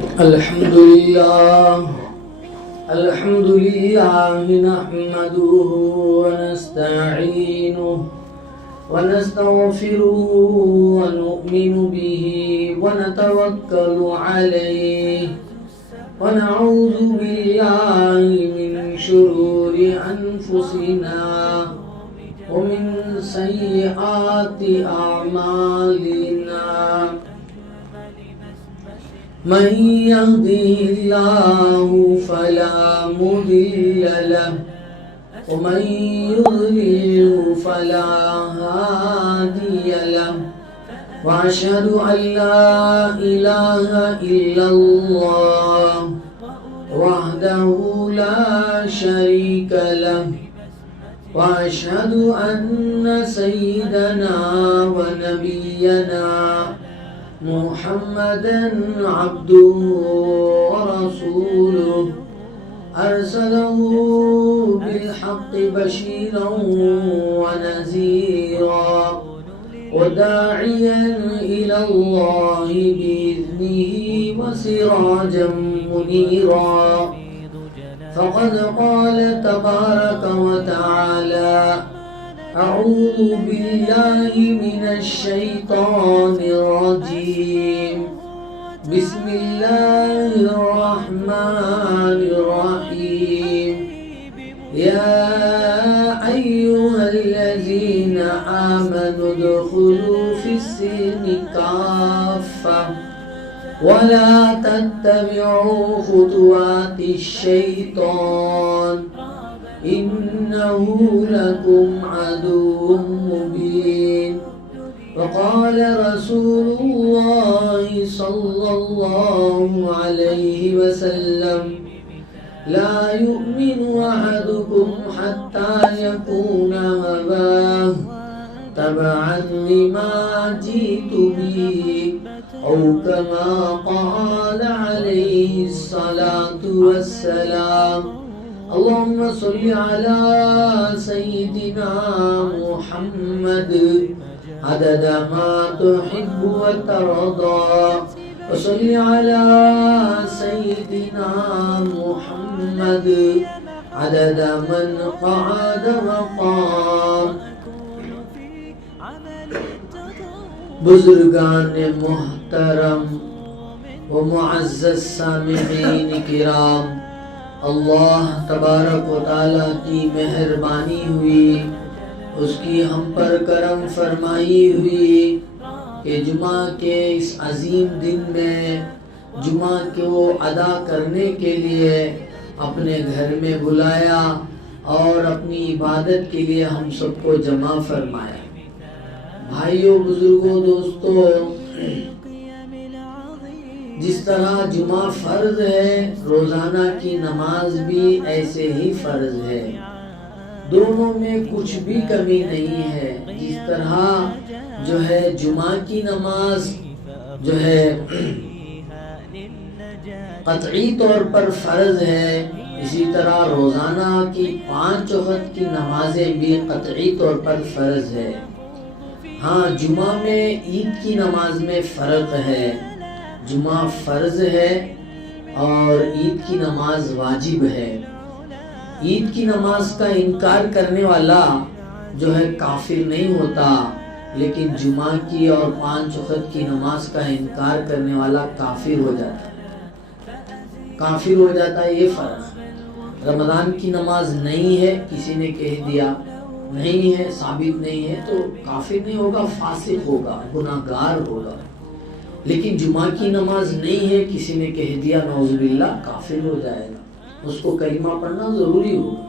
الحمد لله نحمده ونستعينه ونستغفره ونؤمن به ونتوكل عليه ونعوذ بالله من شرور أنفسنا ومن سيئات أعمالنا من يهده الله فلا مضل له ومن يضلل فلا هادي له وأشهد أن لا إله إلا الله وحده لا شريك له وأشهد أن سيدنا ونبينا محمدًا عبده ورسوله أرسله بالحق بشيرا ونذيرا وداعيا إلى الله بإذنه وسراجا منيرا فقد قال تبارك وتعالى أعوذ بالله من الشيطان الرجيم بسم الله الرحمن الرحيم يا أيها الذين آمنوا ادخلوا في السلم كافة ولا تتبعوا خطوات الشيطان إنه لكم عدو مبين وقال رسول الله صلى الله عليه وسلم لا يؤمن أحدكم حتى يكون هواه تبعا لما جئت به أو كما قال عليه الصلاة والسلام اللهم صل على سيدنا محمد عدد ما تحب وترضى وصل على سيدنا محمد عدد من قعد وقام. بزرگان محترم و معزز سامعین کرام، اللہ تبارک و تعالیٰ کی مہربانی ہوئی، اس کی ہم پر کرم فرمائی ہوئی کہ جمعہ کے اس عظیم دن میں جمعہ کو ادا کرنے کے لیے اپنے گھر میں بلایا اور اپنی عبادت کے لیے ہم سب کو جمع فرمایا. بھائیوں، بزرگوں، دوستوں، جس طرح جمعہ فرض ہے، روزانہ کی نماز بھی ایسے ہی فرض ہے. دونوں میں کچھ بھی کمی نہیں ہے. جس طرح جو ہے جمعہ کی نماز جو ہے قطعی طور پر فرض ہے، اسی طرح روزانہ کی 5 وقت کی نمازیں بھی قطعی طور پر فرض ہے. ہاں، جمعہ میں عید کی نماز میں فرق ہے. جمعہ فرض ہے اور عید کی نماز واجب ہے. عید کی نماز کا انکار کرنے والا جو ہے کافر نہیں ہوتا، لیکن جمعہ کی اور 5 وقت کی نماز کا انکار کرنے والا کافر ہو جاتا ہے. کافر ہو جاتا ہے، یہ فرق. رمضان کی نماز نہیں ہے، کسی نے کہہ دیا نہیں ہے، ثابت نہیں ہے، تو کافر نہیں ہوگا، فاسق ہوگا، گناہگار ہوگا. لیکن جمعہ کی نماز نہیں ہے، کسی نے کہہ دیا نعوذ باللہ، کافر ہو جائے گا. اس کو کلمہ پڑھنا ضروری ہوگا.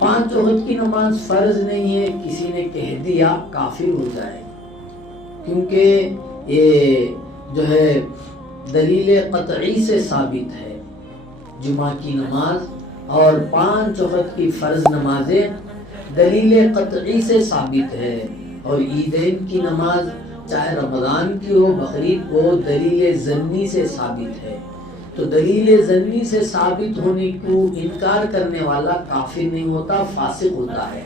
5 وقت کی نماز فرض نہیں ہے، کسی نے کہہ دیا، کافر ہو جائے گا. کیونکہ یہ جو ہے دلیل قطعی سے ثابت ہے. جمعہ کی نماز اور 5 وقت کی فرض نمازیں دلیل قطعی سے ثابت ہے. اور عیدین کی نماز چاہے رمضان کی ہو، بقرعید کو، دلیل ظنی سے ثابت ہے. تو دلیل ظنی سے ثابت ہونے کو انکار کرنے والا کافر نہیں ہوتا، فاسق ہوتا ہے.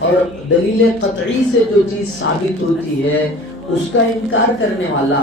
اور دلیل قطعی سے جو چیز ثابت ہوتی ہے اس کا انکار کرنے والا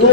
2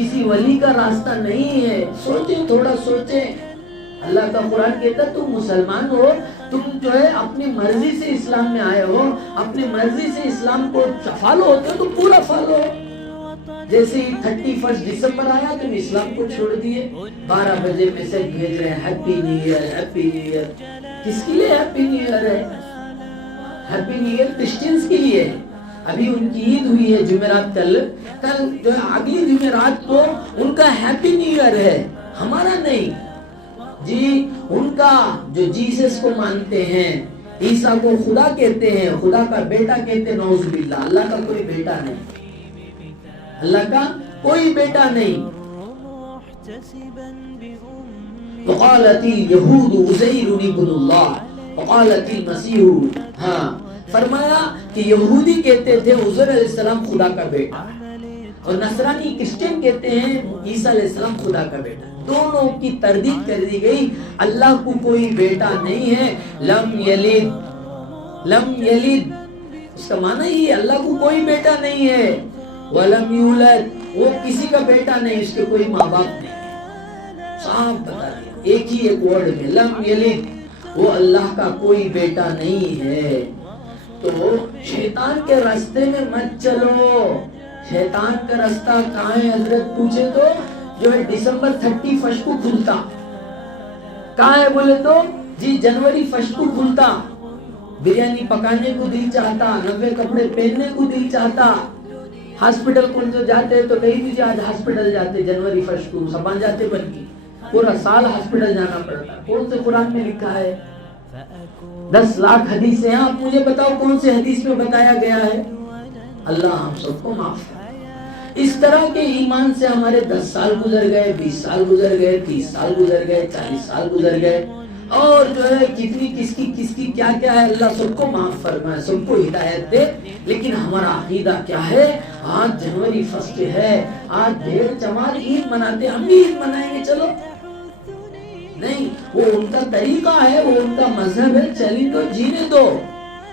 کسی ولی کا راستہ نہیں ہے. سوچیں، تھوڑا سوچیں. اللہ کا قرآن کہتا ہے تم مسلمان ہو، تم جو ہے اپنی مرضی سے اسلام میں آئے ہو، اپنی مرضی سے اسلام کو فالو ہوتے ہو تو پورا فالو ہو. جیسے ہی 31 دسمبر آیا تم اسلام کو چھوڑ دیے. 12 بجے میسج بھیج رہے ہیں happy new year, happy new year. کس کے لیے ہیپی نیو ایئر ہے؟ ہیپی نیو ایئر کرسچنز کے لیے. ابھی ان کی عید ہوئی ہے جمعرات، کل جو ہے اگلی جمعرات کو ان کا ہیپی نیو ایئر ہے، ہمارا نہیں جی. ان کا جو جیسس کو مانتے ہیں، عیسیٰ کو خدا کہتے ہیں، خدا کا بیٹا کہتے ہیں، نعوذ باللہ. اللہ کا کوئی بیٹا نہیں، اللہ کا کوئی بیٹا نہیں. وقالت اليهود عزیر ابن اللہ وقالت المسیح، ہاں فرمایا کہ یہودی کہتے تھے عزیر علیہ السلام خدا کا بیٹا، اور نصرانی کرسچن کہتے ہیں عیسیٰ علیہ السلام خدا کا بیٹا. دونوں کی تردید کر دی گئی. اللہ کو کوئی بیٹا نہیں ہے. لم یلد اس کا معنی ہی اللہ کو کوئی بیٹا نہیں ہے. ولم یولد وہ کسی کا بیٹا نہیں، اس کے کوئی ماں باپ نہیں. صاف بتا دیا ایک ہی ایک ورڈ میں، لم یلد وہ اللہ کا کوئی بیٹا نہیں ہے. تو شیطان کے راستے میں مت چلو. شیطان کا راستہ کہاں ہے حضرت پوچھے تو جو ہے دسمبر 31 کو کھلتا. کہاں ہے بولے تو جی جنوری 1 کو کھلتا. بریانی پکانے کو دل چاہتا، نوے کپڑے پہننے کو دل چاہتا. ہاسپٹل کون جو جاتے تو نہیں بھی آج ہاسپٹل جاتے جنوری 1 کو سبان جاتے بلکہ پورا سال ہاسپٹل جانا پڑتا. کون سے قرآن میں لکھا ہے؟ 10 لاکھ حدیث ہیں. آپ مجھے بتاؤ کون سے حدیث میں بتایا گیا ہے؟ اللہ ہم سب کو معاف کرے. اس طرح کے ایمان سے ہمارے 10 سال گزر گئے، 20 سال گزر گئے، 30 سال گزر گئے، 40 سال گزر گئے، اور جو ہے کتنی کس کی کیا کیا ہے. اللہ سب کو معاف فرمائے، سب کو ہدایت دے. لیکن ہمارا عقیدہ کیا ہے؟ آج جنوری 1 ہے، آج بھیڑ چمار عید مناتے، ہم بھی عید منائیں گے. چلو نہیں، وہ ان کا طریقہ ہے، وہ ان کا مذہب ہے، چلی تو جینے دو.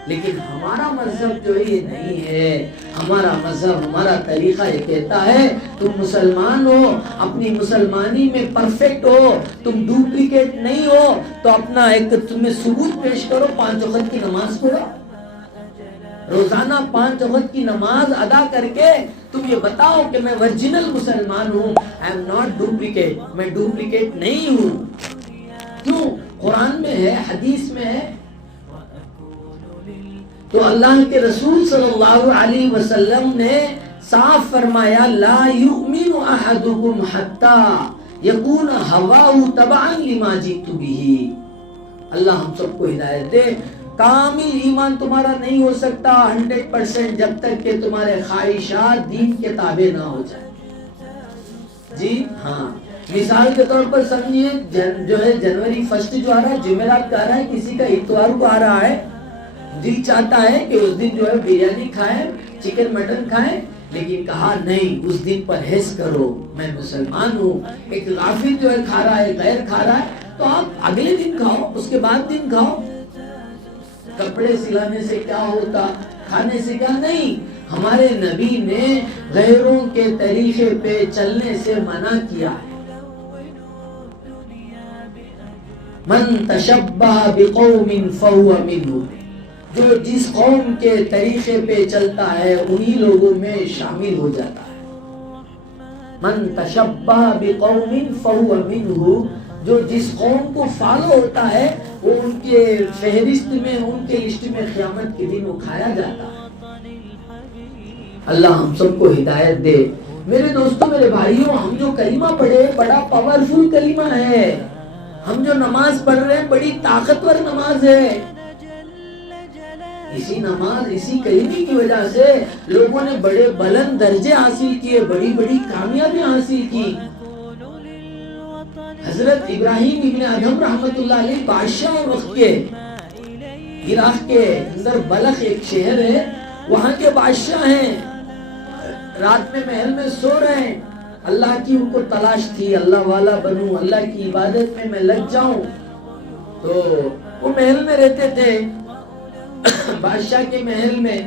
لیکن ہمارا مذہب جو ہے یہ نہیں ہے. ہمارا مذہب، ہمارا طریقہ یہ کہتا ہے تم مسلمان ہو، اپنی مسلمانی میں پرفیکٹ ہو، تم ڈپلیکیٹ نہیں ہو، تو اپنا ایک تمہیں ثبوت پیش کرو. 5 وقت کی نماز پڑھو، روزانہ 5 وقت کی نماز ادا کر کے تم یہ بتاؤ کہ میں ورجنل مسلمان ہوں. I am not duplicate، میں ڈپلیکیٹ نہیں ہوں. کیوں؟ قرآن میں ہے، حدیث میں ہے. تو اللہ کے رسول صلی اللہ علیہ وسلم نے صاف فرمایا لا یؤمن احدکم حتی یکون ہواہ تبعا لما جئت بہ. اللہ ہم سب کو ہدایت دے. کامل ایمان تمہارا نہیں ہو سکتا 100% جب تک کہ تمہارے خواہشات دین کے تابع نہ ہو جائے. جی ہاں، مثال کے طور پر سمجھیے جو ہے جنوری 1 جو آ رہا ہے، جمعرات کا آ رہا ہے، کسی کا اتوار کو آ رہا ہے. دل چاہتا ہے کہ اس دن جو ہے بریانی کھائیں، چکن مٹن کھائیں، لیکن کہا نہیں، اس دن پرہیز کرو، میں مسلمان ہوں. ایک غافل جو ہے کھا رہا ہے، غیر کھا رہا ہے، تو آپ اگلے دن کھاؤ، اس کے بعد دن کھاؤ. کپڑے سلانے سے کیا ہوتا، کھانے سے کیا نہیں. ہمارے نبی نے غیروں کے طریقے پہ چلنے سے منع کیا ہے. من تشبہ بقوم فہو منہم، جو جس قوم کے طریقے پہ چلتا ہے انہی لوگوں میں شامل ہو جاتا ہے. من تشبہ بقوم فہو منہ، جو جس قوم کو فالو ہوتا ہے وہ ان کے فہرست میں، ان کے لسٹ میں قیامت کے دن اٹھایا جاتا ہے. اللہ ہم سب کو ہدایت دے. میرے دوستوں، میرے بھائیوں، ہم جو کلمہ پڑھے بڑا پاورفل کلمہ ہے. ہم جو نماز پڑھ رہے ہیں بڑی طاقتور نماز ہے. اسی نماز، اسی کلمے کی وجہ سے لوگوں نے بڑے بلند درجے حاصل کیے، بڑی بڑی کامیابیاں حاصل کی. حضرت ابراہیم ابن ادھم رحمت اللہ علیہ بادشاہ وقت کے، عراق کے اندر بلخ ایک شہر ہے، وہاں کے بادشاہ ہیں. رات میں محل میں سو رہے ہیں. اللہ کی ان کو تلاش تھی، اللہ والا بنوں، اللہ کی عبادت میں لگ جاؤں. تو وہ محل میں رہتے تھے، بادشاہ کے محل میں.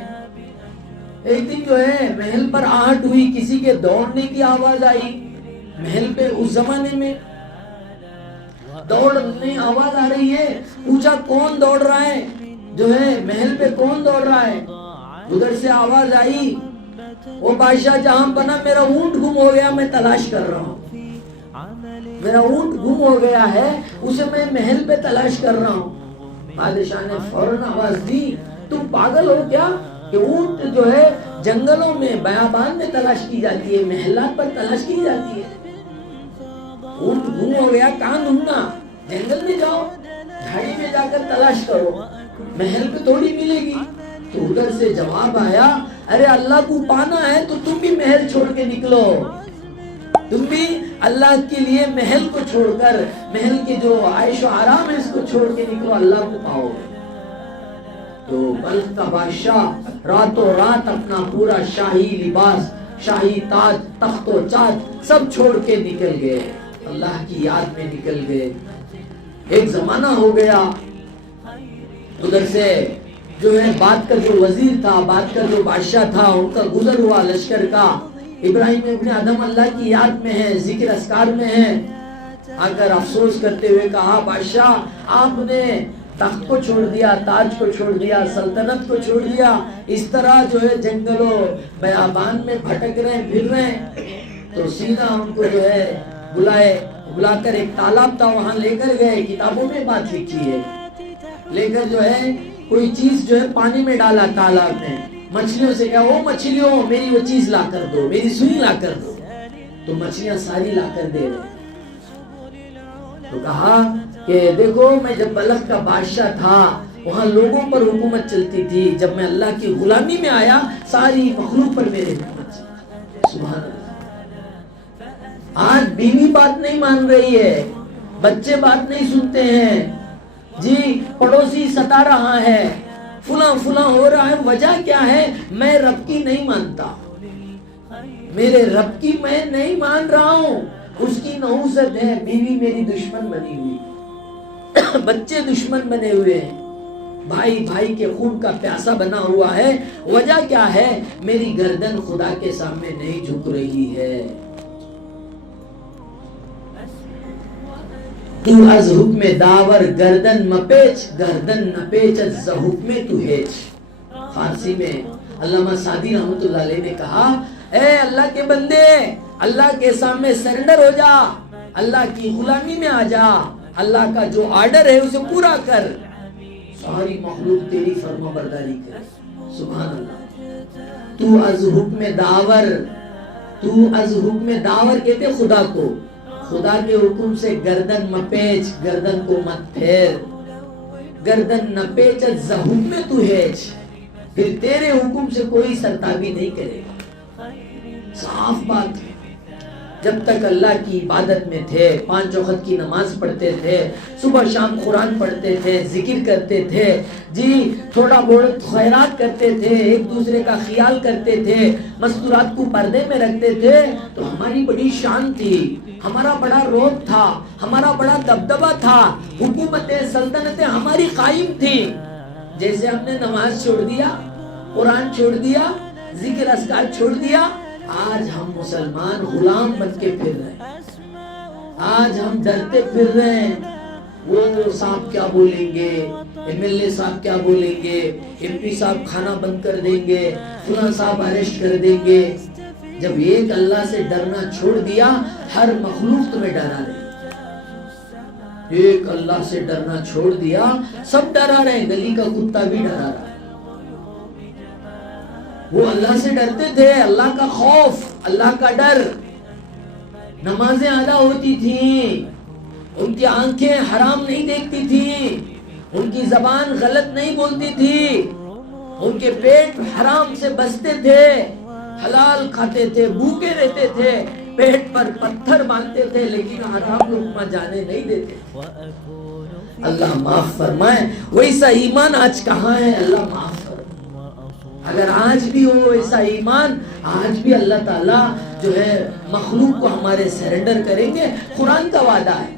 ایک دن جو ہے محل پر آہٹ ہوئی، کسی کے دوڑنے کی آواز آئی. محل پہ اس زمانے میں دوڑنے آواز آ رہی ہے، پوچھا کون دوڑ رہا ہے، جو ہے محل پہ کون دوڑ رہا ہے؟ ادھر سے آواز آئی، وہ بادشاہ جہاں بنا میرا اونٹ گم ہو گیا، میں تلاش کر رہا ہوں، میرا اونٹ گم ہو گیا ہے، اسے میں محل پہ تلاش کر رہا ہوں۔ بادشاہ نے فوراً آواز دی، تم پاگل ہو کیا کہ اونٹ جو ہے جنگلوں میں بیابان میں تلاش کی جاتی ہے، محلات پر تلاش کی جاتی ہے؟ اونٹ گم ہو گیا کہاں ڈھونڈنا؟ جنگل میں جاؤ، جھاڑی میں جا کر تلاش کرو، محل پہ تھوڑی ملے گی۔ تو ادھر سے جواب آیا، ارے اللہ کو پانا ہے تو تم بھی محل چھوڑ کے نکلو، تم بھی اللہ کے لیے محل کو چھوڑ کر، محل کے جو عیش و آرام ہے اس کو چھوڑ کے نکلو، اللہ کو پاؤ۔ تو بلخ کا بادشاہ راتوں رات اپنا پورا شاہی لباس، شاہی تاج، تخت و چاد سب چھوڑ کے نکل گئے، اللہ کی یاد میں نکل گئے۔ ایک زمانہ ہو گیا، ادھر سے جو ہے بات کا جو وزیر تھا، بات کا جو بادشاہ تھا، ان کا گزر ہوا لشکر کا، ابراہیم ابن ادم اللہ کی یاد میں ہے، ذکر اذکار میں ہے، آ کر افسوس کرتے ہوئے کہا، بادشاہ آپ نے تخت کو چھوڑ دیا، تاج کو چھوڑ دیا، سلطنت کو چھوڑ دیا، اس طرح جو ہے جنگلوں بیابان میں بھٹک رہے ہیں، پھر رہے ہیں۔ تو سیدھا ہم کو جو ہے بلا کر ایک تالاب تھا وہاں لے کر گئے، کتابوں میں بات لکھی ہے، لے کر جو ہے کوئی چیز جو ہے پانی میں ڈالا تالاب میں، مچھلیوں سے کہا، وہ مچھلیوں میری وہ چیز لا کر دو، میری سوئی لا کر دو، تو مچھلیاں ساری لا کر دے رہے۔ تو کہا کہ دیکھو میں جب بلخ کا بادشاہ تھا وہاں لوگوں پر حکومت چلتی تھی، جب میں اللہ کی غلامی میں آیا ساری مخلوق پر میرے حکومت چلتی۔ سبحان اللہ۔ آج بیوی بات نہیں مان رہی ہے، بچے بات نہیں سنتے ہیں، جی پڑوسی ستا رہا ہے، فلاں فلاں ہو رہا ہے، وجہ کیا ہے؟ میں رب کی نہیں مانتا، میرے رب کی میں نہیں مان رہا ہوں، اس کی نحوست ہے، بیوی میری دشمن بنی ہوئی، بچے دشمن بنے ہوئے ہیں، بھائی بھائی کے خون کا پیاسا بنا ہوا ہے، وجہ کیا ہے؟ میری گردن خدا کے سامنے نہیں جھک رہی ہے۔ تو از حکم داور گردن مپیچ، گردن نپیچ از حکم تو ہیچ۔ فارسی میں علامہ سعدی رحمت اللہ علیہ نے کہا، اے اللہ کے بندے، اللہ کے سامنے سرنڈر ہو جا، اللہ کی غلامی میں آ جا، اللہ کا جو آرڈر ہے اسے پورا کر، ساری مخلوق تیری فرما برداری کرے۔ سبحان اللہ۔ تو از حکم داور، تو از حکم داور کہتے خدا کو، خدا کے حکم سے گردن مپیچ، گردن کو مت پھیر، گردن نپیچ از حکم تو ہیچ، پھر تیرے حکم سے کوئی سرتابی نہیں کرے گا۔ صاف بات ہے۔ جب تک اللہ کی عبادت میں تھے، 5 وقت کی نماز پڑھتے تھے، صبح شام قرآن پڑھتے تھے، ذکر کرتے تھے، جی تھوڑا بہت خیرات کرتے تھے، ایک دوسرے کا خیال کرتے تھے، مستورات کو پردے میں رکھتے تھے، تو ہماری بڑی شان تھی، ہمارا بڑا روب تھا، ہمارا بڑا دبدبہ تھا، حکومتیں سلطنتیں ہماری قائم تھی۔ جیسے ہم نے نماز چھوڑ دیا، قرآن چھوڑ دیا، ذکر اذکار چھوڑ دیا، آج ہم مسلمان غلام بن کے پھر رہے ہیں، آج ہم ڈرتے پھر رہے ہیں، وہ صاحب کیا بولیں گے، ایم ایل اے صاحب کیا بولیں گے، ایم پی صاحب کھانا بند کر دیں گے، فلاں صاحب اریسٹ کر دیں گے۔ جب ایک اللہ سے ڈرنا چھوڑ دیا، ہر مخلوق تمہیں ڈرا رہی، ایک اللہ سے ڈرنا چھوڑ دیا، سب ڈرا رہے ہیں، گلی کا کتا بھی ڈرا رہا ہے۔ وہ اللہ سے ڈرتے تھے، اللہ کا خوف، اللہ کا ڈر، نمازیں ادا ہوتی تھیں، ان کی آنکھیں حرام نہیں دیکھتی تھی، ان کی زبان غلط نہیں بولتی تھی، ان کے پیٹ حرام سے بستے تھے، حلال کھاتے تھے، بھوکے رہتے تھے، پیٹ پر پتھر باندھتے تھے، لیکن حرام لقمہ جانے نہیں دیتے۔ اللہ معاف فرمائے، ویسا ایمان آج کہاں ہے؟ اللہ معاف فرمائے۔ اگر آج بھی ہو ایسا ایمان، آج بھی اللہ تعالیٰ جو ہے مخلوق کو ہمارے سرنڈر کریں گے۔ قرآن کا وعدہ ہے،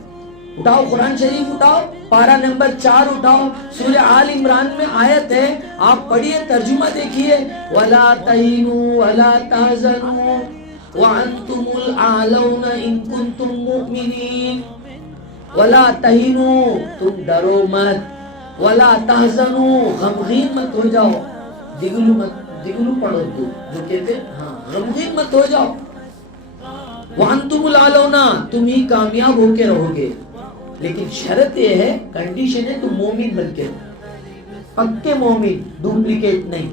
اٹھاؤ قرآن شریف، اٹھاؤ پارہ نمبر 4 اٹھاؤ، سورہ آل عمران میں آیت ہے، آپ پڑھیے، ترجمہ دیکھیے، وَلَا تَهِنُوا وَلَا تَحْزَنُوا وَأَنْتُمُ الْأَعْلَوْنَ إِن كُنتُم مُؤْمِنِينَ وَلَا تَهِنُوا تم ڈرو مت، وَلَا تَحْزَنُوا غمگین مت ہو جاؤ، دگلو پڑھو جو کہتے ہاں غمگین مت ہو جاؤ، وَأَنْتُمُ الْأَعْلَوْنَ تم ہی کامیاب ہو کے رہو گے، لیکن شرط یہ ہے، کنڈیشن ہے تم مومن بن کے پکے مومن، ڈپلیکیٹ نہیں۔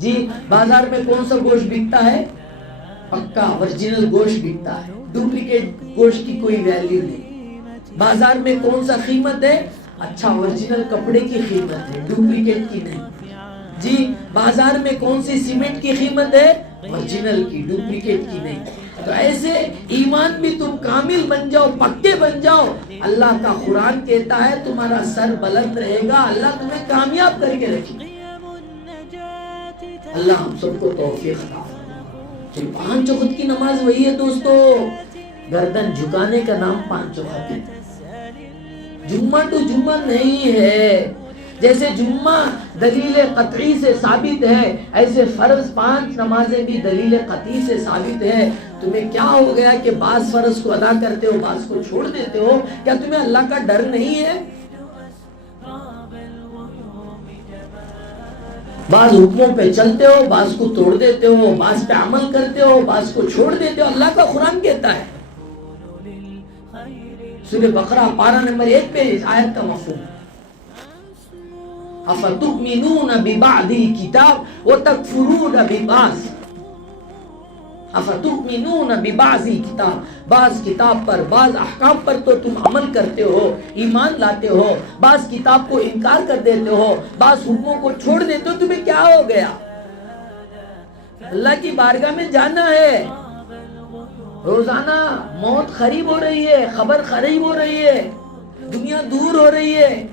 جی بازار میں کون سا گوشت بکتا ہے؟ پکا ورجنل گوشت بکتا ہے، ڈپلیکیٹ گوشت کی کوئی ویلیو نہیں۔ بازار میں کون سا قیمت ہے؟ اچھا ورجنل کپڑے کی قیمت ہے، ڈپلیکیٹ کی نہیں۔ جی بازار میں کون سی سیمنٹ کی قیمت ہے؟ ورجنل کی، ڈپلیکیٹ کی نہیں۔ تو ایسے ایمان بھی تم کامل بن جاؤ، پکے بن جاؤ۔ اللہ کا قرآن کہتا ہے تمہارا سر بلند رہے گا، اللہ تمہیں کامیاب کر کے رکھے۔ اللہ ہم سب کو توفیق عطا فرمائے۔ 5 وقت کی نماز وہی ہے دوستو، گردن جھکانے کا نام 5 وقت ہے، جمعہ تو جمعہ نہیں ہے۔ جیسے جمعہ دلیل قطعی سے ثابت ہے، ایسے فرض 5 نمازیں بھی دلیل قطعی سے ثابت ہے۔ تمہیں کیا ہو گیا کہ بعض فرض کو ادا کرتے ہو، بعض کو چھوڑ دیتے ہو؟ کیا تمہیں اللہ کا ڈر نہیں ہے؟ بعض حکموں پہ چلتے ہو، بعض کو توڑ دیتے ہو، بعض پہ عمل کرتے ہو، بعض کو چھوڑ دیتے ہو۔ اللہ کا قرآن کہتا ہے، سورہ بقرہ پارہ نمبر 1 پہ اس آیت کا مفہوم، افتؤمنون ببعض الکتاب وتکفرون ببعض، افتؤمنون ببعض الکتاب، بعض کتاب پر، بعض احکام پر تو تم عمل کرتے ہو، ایمان لاتے ہو، بعض کتاب کو انکار کر دیتے ہو، بعض حکموں کو چھوڑ دیتے ہو۔ تمہیں کیا ہو گیا؟ اللہ کی بارگاہ میں جانا ہے، روزانہ موت قریب ہو رہی ہے، خبر قریب ہو رہی ہے، دنیا دور ہو رہی ہے۔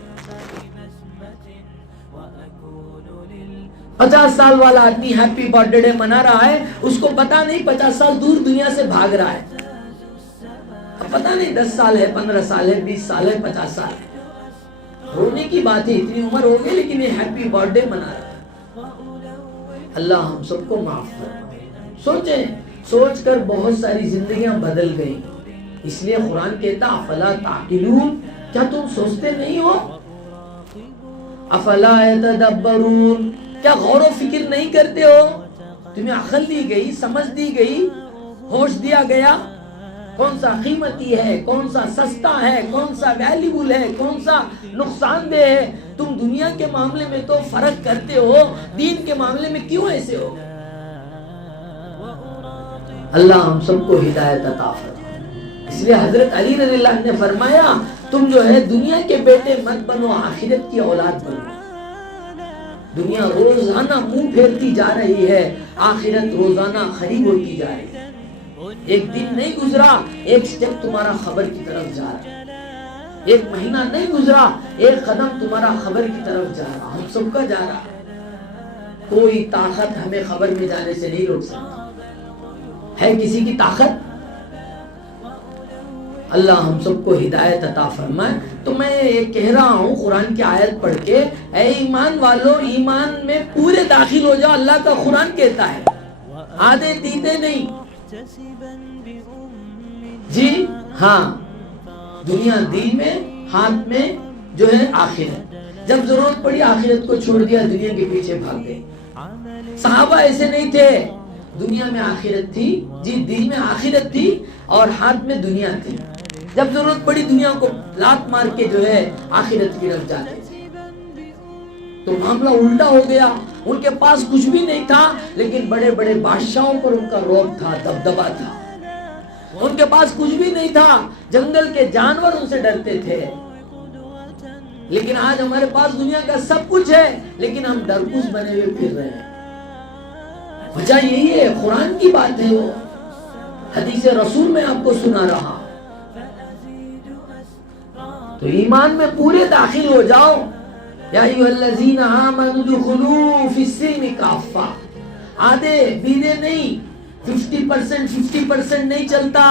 50 سال والا آدمی ہیپی برتھ ڈے منا رہا ہے، اس کو پتا نہیں 50 سال دور دنیا سے بھاگ رہا ہے۔ اب پتا نہیں 10 سال ہے، 15 سال ہے، 20 سال ہے، 50 سال ہے۔ رونے کی بات ہے، اتنی عمر ہو گئی لیکن یہ ہیپی برتھ ڈے منا رہا ہے۔ اللہ ہم سب کو معاف کرے۔ سوچیں، سوچ کر بہت ساری زندگیاں بدل گئی۔ اس لیے قرآن کہتا افلا تعقلون، کیا تم سوچتے نہیں ہو؟ افلا یتدبرون، کیا غور و فکر نہیں کرتے ہو؟ تمہیں عقل دی گئی، سمجھ دی گئی، ہوش دیا گیا، کون سا قیمتی ہے، کون سا سستا ہے، کون سا ویلیبل ہے، کون سا نقصان دہ ہے۔ تم دنیا کے معاملے میں تو فرق کرتے ہو، دین کے معاملے میں کیوں ایسے ہو؟ اللہ ہم سب کو ہدایت عطا فرمائے۔ اس لیے حضرت علی رضی اللہ عنہ نے فرمایا تم جو ہے دنیا کے بیٹے مت بنو، آخرت کی اولاد بنو۔ دنیا روزانہ منہ پھیرتی جا رہی ہے، آخرت روزانہ قریب ہوتی جا رہی ہے۔ ایک دن نہیں گزرا، ایک سٹیپ تمہارا خبر کی طرف جا رہا ہے۔ ایک مہینہ نہیں گزرا، ایک قدم تمہارا خبر کی طرف جا رہا، ہم سب کا جا رہا ہے۔ کوئی طاقت ہمیں خبر میں جانے سے نہیں روک سکتی۔ ہے کسی کی طاقت؟ اللہ ہم سب کو ہدایت عطا فرمائے۔ تو میں یہ کہہ رہا ہوں قرآن کی آیت پڑھ کے، اے ایمان والو، ایمان میں پورے داخل ہو جاؤ۔ اللہ کا قرآن کہتا ہے، آدھے تیتے نہیں۔ جی ہاں، دنیا دین میں، ہاتھ میں جو ہے آخرت۔ جب ضرورت پڑی آخرت کو چھوڑ دیا، دنیا کے پیچھے بھاگ گئے۔ صحابہ ایسے نہیں تھے، دنیا میں آخرت تھی، جی دین میں آخرت تھی اور ہاتھ میں دنیا تھی۔ جب ضرورت پڑی دنیا کو لات مار کے جو ہے آخرت کی طرف جاتے تھے۔ تو معاملہ الٹا ہو گیا، ان کے پاس کچھ بھی نہیں تھا لیکن بڑے بڑے بادشاہوں پر ان کا رعب تھا، دبدبا تھا۔ ان کے پاس کچھ بھی نہیں تھا، جنگل کے جانور ان سے ڈرتے تھے۔ لیکن آج ہمارے پاس دنیا کا سب کچھ ہے لیکن ہم ڈرپوس بنے ہوئے پھر رہے ہیں۔ وجہ یہی ہے، قرآن کی بات ہے، وہ حدیث رسول میں آپ کو سنا رہا۔ تو ایمان میں پورے داخل ہو جاؤ۔ یا ایھا الذین آمنوا ادخلوا فی السلم کافہ، آدھے بیدے نہیں، 50% نہیں چلتا۔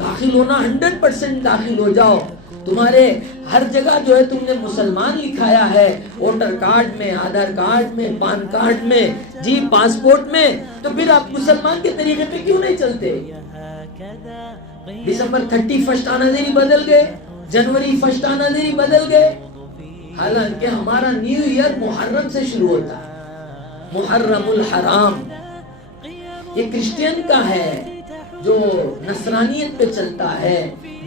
داخل ہونا 100% داخل ہو جاؤ. تمہارے ہر جگہ جو ہے تم نے مسلمان لکھایا ہے، ووٹر کارڈ میں، آدھار کارڈ میں، پان کارڈ میں، جی پاسپورٹ میں، تو پھر آپ مسلمان کے طریقے پہ کیوں نہیں چلتے؟ دسمبر 31 آنا ذری بدل گئے، جنوری 1 آنا ذری بدل گئے، حالانکہ ہمارا نیو ایئر محرم سے شروع ہوتا ہے، محرم الحرام. یہ کرسچین کا ہے جو نصرانیت پہ چلتا ہے،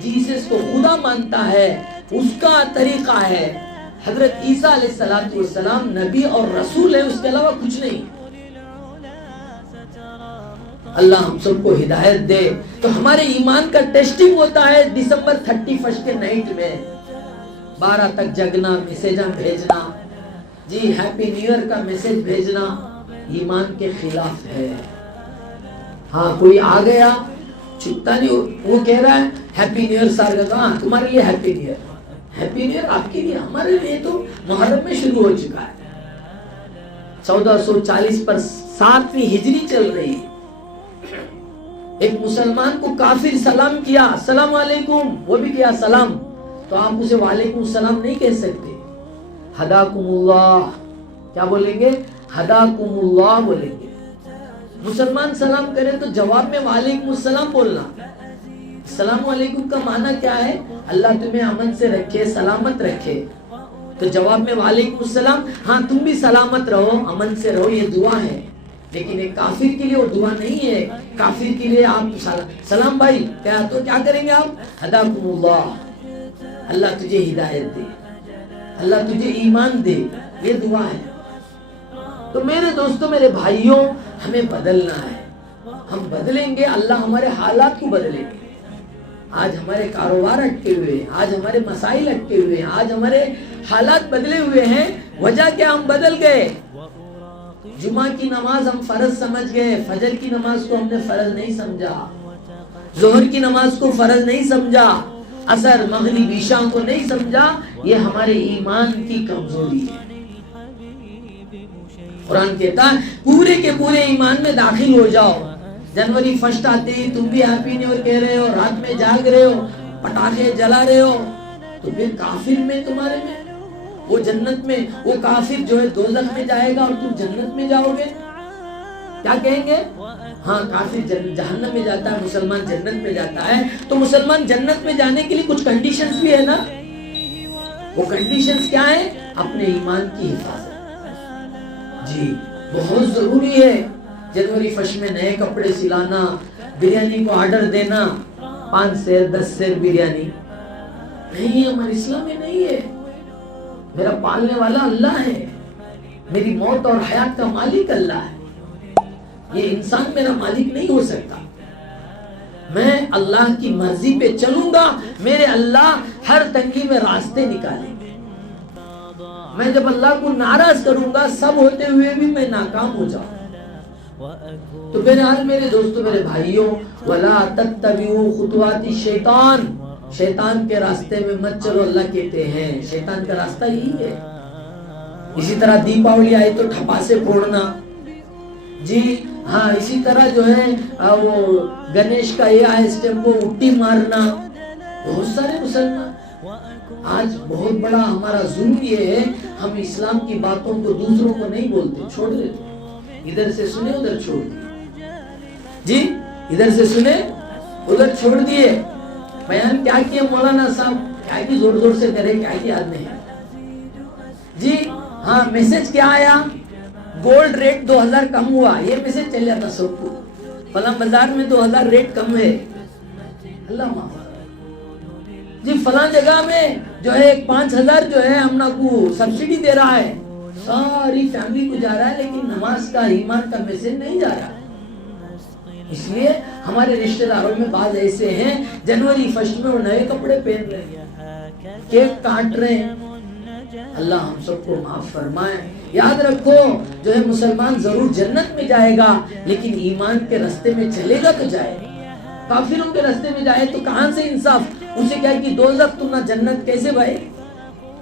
جیسس کو خدا مانتا ہے، اس کا طریقہ ہے. حضرت عیسیٰ علیہ السلام نبی اور رسول ہے، اس کے علاوہ کچھ نہیں. اللہ ہم سب کو ہدایت دے. تو ہمارے ایمان کا ٹیسٹنگ ہوتا ہے دسمبر 31 کے نائٹ میں 12 تک جگنا، میسیجاں بھیجنا، جی ہیپی نیو ایئر کا میسیج بھیجنا ایمان کے خلاف ہے. ہاں کوئی آ گیا چھپتا نہیں، وہ کہہ رہا ہے ہیپی نیو ایئر سار کا، کہاں تمہارے لیے happy new year, happy new year آپ کے لیے، ہمارے لیے تو محرم میں شروع ہو چکا ہے. 1440 پر 7ویں ہجری چل رہی. ایک مسلمان کو کافر سلام کیا، السلام علیکم، وہ بھی کیا سلام، تو آپ اسے وعلیکم السلام نہیں کہہ سکتے. ہداکم اللہ کیا بولیں گے؟ ہداکم اللہ بولیں گے. مسلمان سلام کرے تو جواب میں وعلیکم السلام بولنا. السلام علیکم کا معنی کیا ہے؟ اللہ تمہیں امن سے رکھے، سلامت رکھے. تو جواب میں وعلیکم السلام، ہاں تم بھی سلامت رہو، امن سے رہو، یہ دعا ہے. لیکن ایک کافر کے لیے وہ دعا نہیں ہے. کافر کے لیے آپ سلام بھائی کیا، تو کیا کریں گے آپ؟ ہداکم اللہ، اللہ تجھے ہدایت دے، اللہ تجھے ایمان دے، یہ دعا ہے. تو میرے دوستوں، میرے بھائیوں، ہمیں بدلنا ہے. ہم بدلیں گے، اللہ ہمارے حالات کو بدلیں گے. آج ہمارے کاروبار اٹکے ہوئے ہیں، آج ہمارے مسائل اٹکے ہوئے ہیں، آج ہمارے حالات بدلے ہوئے ہیں. وجہ کیا؟ ہم بدل گئے. جمعہ کی نماز ہم فرض سمجھ گئے، فجر کی نماز کو ہم نے فرض نہیں سمجھا، ظہر کی نماز کو فرض نہیں سمجھا، عصر مغرب عشاء کو نہیں سمجھا. یہ ہمارے ایمان کی کمزوری ہے. قرآن کہتا ہے پورے کے پورے ایمان میں داخل ہو جاؤ. جنوری 1 آتے ہی تم بھی ہیپی نیو ایئر کہہ رہے ہو، رات میں جاگ رہے ہو، پٹاخے جلا رہے ہو، تو پھر کافر میں تمہارے میں، وہ جنت میں، وہ کافر جو ہے دوزخ میں جائے گا اور تم جنت میں جاؤ گے. کیا کہیں گے؟ ہاں کافر جہنم میں جاتا ہے، مسلمان جنت میں جاتا ہے. تو مسلمان جنت میں جانے کے لیے کچھ کنڈیشنز بھی ہے نا. وہ کنڈیشنز کیا ہیں؟ اپنے ایمان کی حفاظت. جی بہت ضروری ہے. جنوری 1 میں نئے کپڑے سلانا، بریانی کو آرڈر دینا، 5 سیر 10 سیر بریانی نہیں، ہمارے اسلام میں نہیں ہے. میرا پالنے والا اللہ ہے، میری موت اور حیات کا مالک اللہ ہے. یہ انسان میرا مالک نہیں ہو سکتا. میں اللہ کی مرضی پہ چلوں گا، میرے اللہ ہر تنگی میں راستے نکالیں گے. میں جب اللہ کو ناراض کروں گا، سب ہوتے ہوئے بھی میں ناکام ہو جاؤں. تو بہرحال میرے دوستو، میرے بھائیوں، وَلَا تَتَّبِعُوا خُطُوَاتِ الشَّيْطَانِ، شیطان کے راستے میں مت چلو. اللہ کہتے ہیں شیطان کا راستہ یہی ہے. اسی طرح دیپاولی آئی تو ٹھپاسے پھوڑنا، جی ہاں اسی طرح جو ہے وہ گنیش کا یہ آئے اسٹیپ کو اٹی مارنا. بہت سارے مسلمان آج بہت بڑا ہمارا ظلم یہ ہے، ہم اسلام کی باتوں کو دوسروں کو نہیں بولتے، چھوڑ دیتے. ادھر سے سنے ادھر چھوڑ دیے، جی ادھر سے سنے ادھر چھوڑ دیے. بیان کیا کیا مولانا صاحب، کیا کی زور زور سے کرے، کیا کی یاد نہیں. جی ہاں میسج کیا آیا؟ گولڈ ریٹ 2000 کم ہوا. یہ میسج چل جاتا سب کو، فلاں بازار میں 2000 ریٹ کم ہے. اللہ معاف. جی فلاں جگہ میں جو ہے 5000 جو ہے ہم کو سبسڈی دے رہا ہے. ساری فیملی کو جا رہا ہے، لیکن نماز کا ایمان کا میسج نہیں جا رہا. اس لیے ہمارے رشتہ داروں میں بعض ایسے ہیں جنوری 1 میں وہ نئے کپڑے پہن رہے ہیں، کیک کاٹ رہے ہیں. اللہ ہم سب کو معاف فرمائے. یاد رکھو جو ہے مسلمان ضرور جنت میں جائے گا، لیکن ایمان کے راستے میں چلے گا تو جائے گا. کافروں کے راستے میں جائے تو کہاں سے انصاف؟ اسے کہا کہ دوزخ تم نہ جنت. کیسے بھائی؟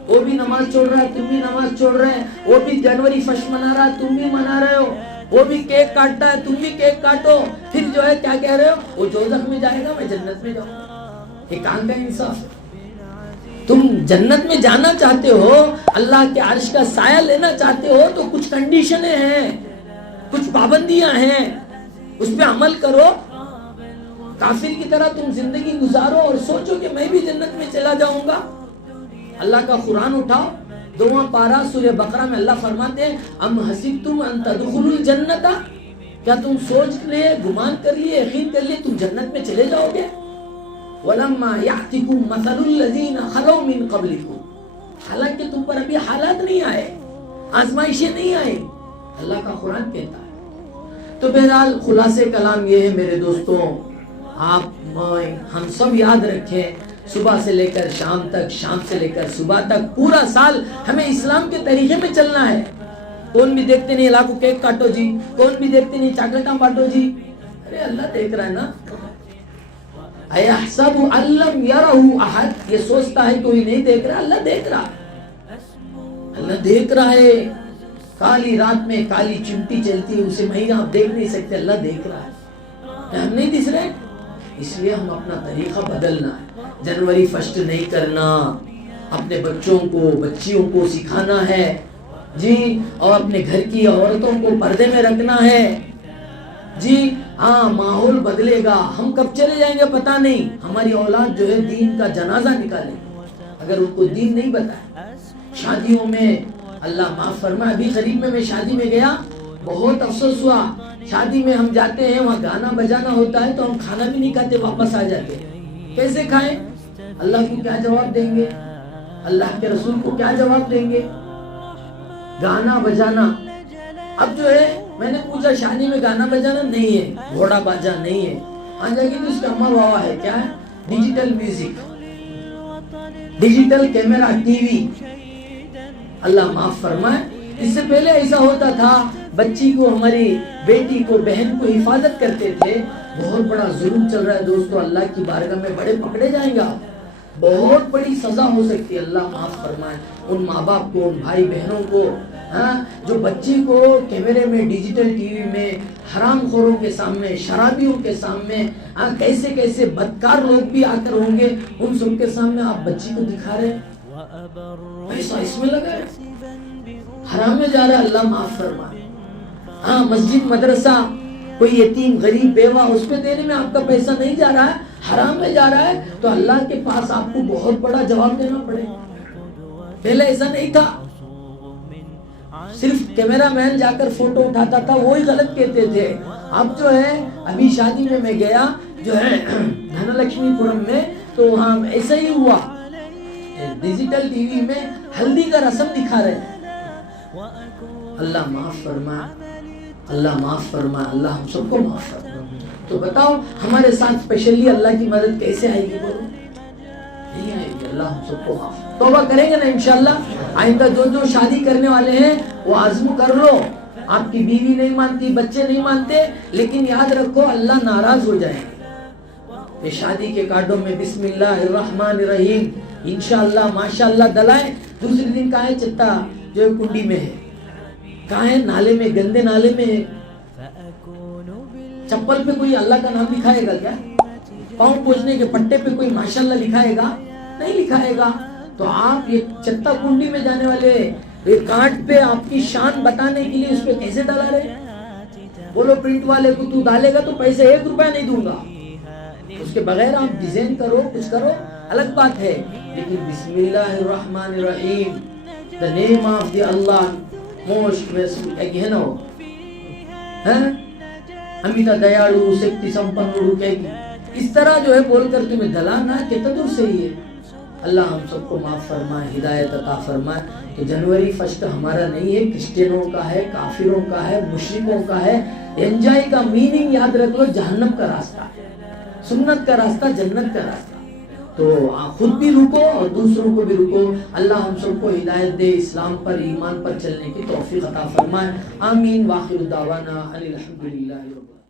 وہ بھی نماز چھوڑ رہا ہے، تم بھی نماز چھوڑ رہے ہیں. وہ بھی جنوری 1 منا رہا ہے، تم بھی منا رہے ہو. وہ بھی کیک کاٹتا ہے، تم بھی کیک کاٹو، پھر جو ہے کیا کہہ رہے ہو، وہ دوزخ میں جائے گا، میں جنت میں جاؤں گا۔ یہ کہاں کا انصاف ہے؟ تم جنت میں جانا چاہتے ہو، اللہ کے عرش کا سایہ لینا چاہتے ہو، تو کچھ کنڈیشنیں ہیں، کچھ پابندیاں ہیں، اس پہ عمل کرو۔ کافر کی طرح تم زندگی گزارو اور سوچو کہ میں بھی جنت میں چلا جاؤں گا۔ اللہ کا قرآن اٹھاؤ، 2واں پارہ سورہ بقرہ میں اللہ فرماتے ہیں ام حسبتم ان تدخلوا الجنت، کیا تم سوچ لیے، گمان کر لیے، یقین کر لیے تم جنت میں چلے جاؤ گے؟ وَلَمَّا يَأْتِكُمْ مَثَلُ الَّذِينَ خَلَوْا مِن قَبْلِكُمْ، حالانکہ تم پر ابھی حالات نہیں آئے، آزمائشیں نہیں آئے، اللہ کا قرآن کہتا ہے۔ تو بہرحال خلاصے کلام یہ ہے میرے دوستوں، آپ ہم سب یاد رکھیں، صبح سے لے کر شام تک، شام سے لے کر صبح تک، پورا سال ہمیں اسلام کے طریقے میں چلنا ہے۔ کون بھی دیکھتے نہیں لاکھوں کیک کاٹو جی، کون بھی دیکھتے نہیں چاکلیٹاں بانٹو جی، ارے اللہ دیکھ رہا ہے نا۔ اَيَحْسَبُ أَن لَّمْ يَرَهُ أَحَدٌ، یہ سوچتا ہے کوئی نہیں دیکھ رہا، اللہ دیکھ رہا، اللہ دیکھ رہا ہے۔ کالی رات میں کالی چمٹی چلتی ہے، اسے مہینہ آپ دیکھ نہیں سکتے، اللہ دیکھ رہا ہے۔ ہم نہیں دس رہے، اس لیے ہم اپنا طریقہ بدلنا ہے۔ جنوری فرسٹ نہیں کرنا، اپنے بچوں کو بچیوں کو سکھانا ہے جی، اور اپنے گھر کی عورتوں کو پردے میں رکھنا ہے جی۔ ہاں ماحول بدلے گا، ہم کب چلے جائیں گے پتہ نہیں، ہماری اولاد جو ہے دین کا جنازہ نکالے اگر ان کو دین نہیں بتائے۔ شادیوں میں اللہ معاف فرمائے، ابھی قریب میں شادی میں گیا، بہت افسوس ہوا۔ شادی میں ہم جاتے ہیں، وہاں گانا بجانا ہوتا ہے تو ہم کھانا بھی نہیں کھاتے، واپس آ جاتے ہیں۔ کیسے کھائیں؟ اللہ کو کیا جواب دیں گے؟ اللہ کے رسول کو کیا جواب دیں گے؟ گانا بجانا، اب جو ہے میں نے پوچھا شادی میں گانا بجانا نہیں ہے، گھوڑا باجا نہیں ہے، آ جائے گی تو اس کا عمل ہوا ہے کیا ہے؟ Digital music, digital camera, T V. Allah معاف فرمائے، اس سے پہلے ایسا ہوتا تھا، بچی کو، ہماری بیٹی کو، بہن کو حفاظت کرتے تھے۔ بہت بڑا ظلم چل رہا ہے دوستو، اللہ کی بارگاہ میں بڑے پکڑے جائیں گا، بہت بڑی سزا ہو سکتی ہے۔ اللہ معاف فرمائے ان ماں باپ کو، ان بھائی بہنوں کو جو بچی کو کیمرے میں، ڈیجیٹل ٹی وی میں، حرام خوروں کے سامنے، شرابیوں کے سامنے، کیسے کیسے بدکار لوگ بھی آ کر ہوں گے، ان سب کے سامنے آپ بچی کو دکھا رہے ہیں، پیسہ اس میں لگا ہے، حرام میں جا رہا ہے۔ اللہ معاف فرمائے۔ ہاں مسجد، مدرسہ، کوئی یتیم، غریب، بیوہ، اس پہ دینے میں آپ کا پیسہ نہیں جا رہا ہے، حرام میں جا رہا ہے، تو اللہ کے پاس آپ کو بہت بڑا جواب دینا پڑے۔ پہلے ایسا نہیں تھا، صرف کیمرہ مین جا کر فوٹو اٹھاتا تھا، وہی غلط کہتے تھے۔ اب جو ہے ابھی شادی میں گیا جو ہے دھن لکشمی پورم میں، تو وہاں ایسا ہی ہوا، ڈیجیٹل ٹی وی میں ہلدی کا رسم دکھا رہے ہیں۔ اللہ معاف فرمائے، اللہ معاف فرمائے، اللہ ہم سب کو معاف فرمائے۔ تو بتاؤ ہمارے ساتھ اسپیشلی اللہ کی مدد کیسے آئے گی؟ بولو نہیں آئے گی۔ اللہ ہم سب کو معاف، توبہ کریں گے نا انشاءاللہ۔ آئندہ جو شادی کرنے والے ہیں وہ عزم کر لو، آپ کی بیوی نہیں مانتی، بچے نہیں مانتے، لیکن یاد رکھو اللہ ناراض ہو جائیں گے۔ یہ شادی کے کارڈوں میں بسم اللہ الرحمن الرحیم انشاءاللہ ماشاءاللہ دلائیں، دوسری دن کہاں ہے چٹا جو کنڈی میں ہے، کہاں ہے نالے میں، گندے نالے میں ہے۔ چپل پہ کوئی اللہ کا نام لکھائے گا کیا؟ پاؤں پوچھنے کے پٹے پہ کوئی ماشاءاللہ لکھائے گا؟ نہیں لکھائے گا۔ تو آپ یہ چتا کنڈی میں جانے والے یہ کارڈ پہ آپ کی شان بتانے کے لیے اس پہ کیسے ڈالا رہے؟ بولو پرنٹ والے کو تو ڈالے گا تو پیسے 1 روپیہ نہیں دوں گا، اس کے بغیر آپ ڈیزائن کرو، کچھ کرو، الگ بات ہے، لیکن بسم اللہ الرحمن الرحیم، the name of the Allah most ہے نا وہ امیتا دیالو سکتی سمپنوڑو کہے گی، اس طرح جو ہے بول کر تمہیں دلانا کتنا دور صحیح ہے۔ اللہ ہم سب کو معاف فرمائے، ہدایت عطا فرمائے۔ تو جنوری فرسٹ ہمارا نہیں ہے، کرسچنوں کا ہے، کافروں کا ہے، مشرکوں کا ہے۔ انجوائے کا میننگ یاد رکھ لو، جہنم کا راستہ، سنت کا راستہ، جنت کا راستہ۔ تو خود بھی رکو اور دوسروں کو بھی رکو۔ اللہ ہم سب کو ہدایت دے، اسلام پر، ایمان پر چلنے کی توفیق عطا فرمائے۔ آمین۔ واخر دعوانا ان الحمدللہ رب العالمین۔